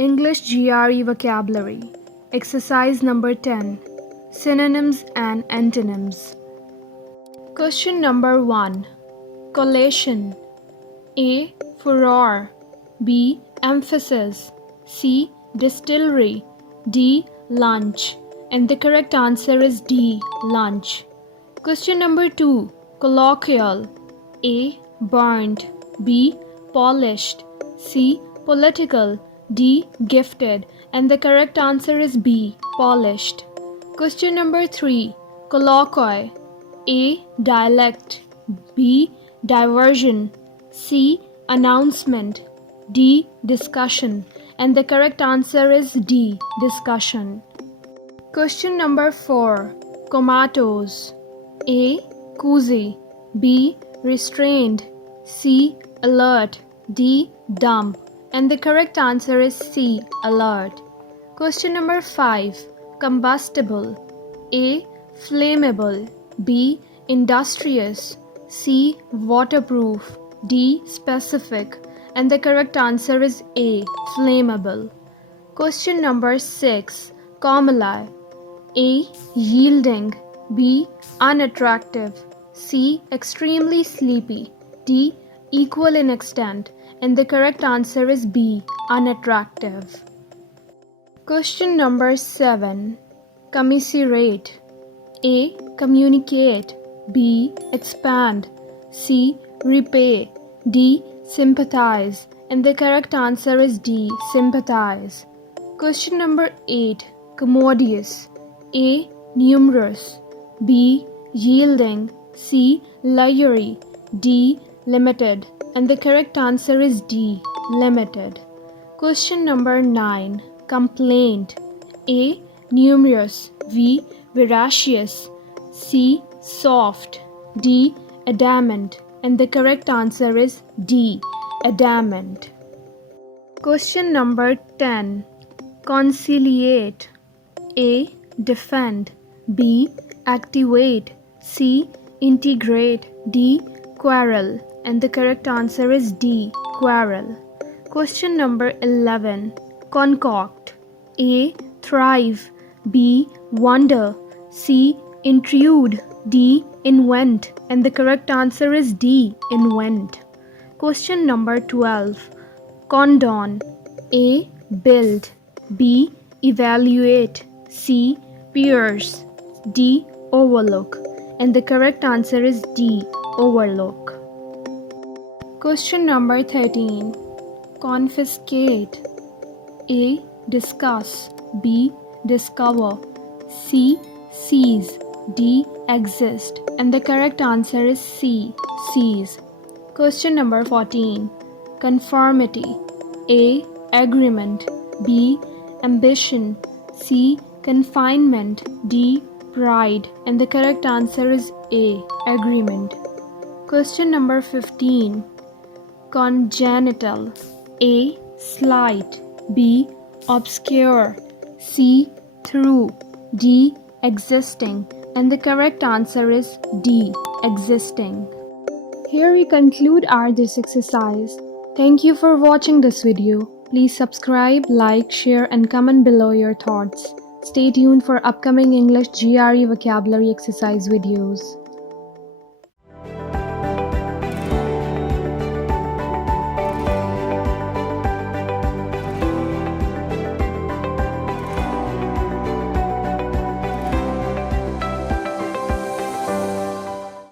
English GRE Vocabulary. Exercise number 10. Synonyms and antonyms. Question number 1. Collation. A. Furor. B. Emphasis. C. Distillery. D. Lunch. And the correct answer is D. Lunch. Question number 2. Colloquial. A. Burnt. B. Polished. C. Political. D. Gifted. And the correct answer is B. Polished. Question number 3. Colloquy. A. Dialect. B. Diversion. C. Announcement. D. Discussion. And the correct answer is D. Discussion. Question number 4. Comatose. A. Cozy. B. Restrained. C. Alert. D. Dumb. And the correct answer is C. Alert. Question number 5. Combustible. A. Flammable. B. Industrious. C. Waterproof. D. Specific. And the correct answer is A. Flammable. Question number 6. Comely. A. Yielding. B. Unattractive. C. Extremely sleepy. D. Equal in extent. And the correct answer is B. Unattractive. Question number 7. Commiserate. A. Communicate. B. Expand. C. Repay. D. Sympathize. And the correct answer is D. Sympathize. Question number 8. Commodious. A. Numerous. B. Yielding. C. Luxury. D. Limited. And the correct answer is D. Limited. Question number 9. Complaint. A. Numerous. B. Veracious. C. Soft. D. Adamant. And the correct answer is D. Adamant. Question number 10. Conciliate. A. Defend. B. Activate. C. Integrate. D. Quarrel. And the correct answer is D. Quarrel. Question number 11. Concoct. A. Thrive. B. Wonder. C. Intrude. D. Invent. And the correct answer is D. Invent. Question number 12. Condone. A. Build. B. Evaluate. C. Pierce. D. Overlook. And the correct answer is D. Overlook. Question number 13. Confiscate. A. Discuss. B. Discover. C. Seize. D. Exist. And the correct answer is C. Seize. Question number 14. Conformity. A. Agreement. B. Ambition. C. Confinement. D. Pride. And the correct answer is A. Agreement. Question number 15. Congenital. A. Slight. B. Obscure. C. Through. D. Existing. And the correct answer is D. Existing. Here we conclude this exercise. Thank you for watching this video. Please subscribe, like, share and comment below your thoughts. Stay tuned for upcoming English GRE vocabulary exercise videos.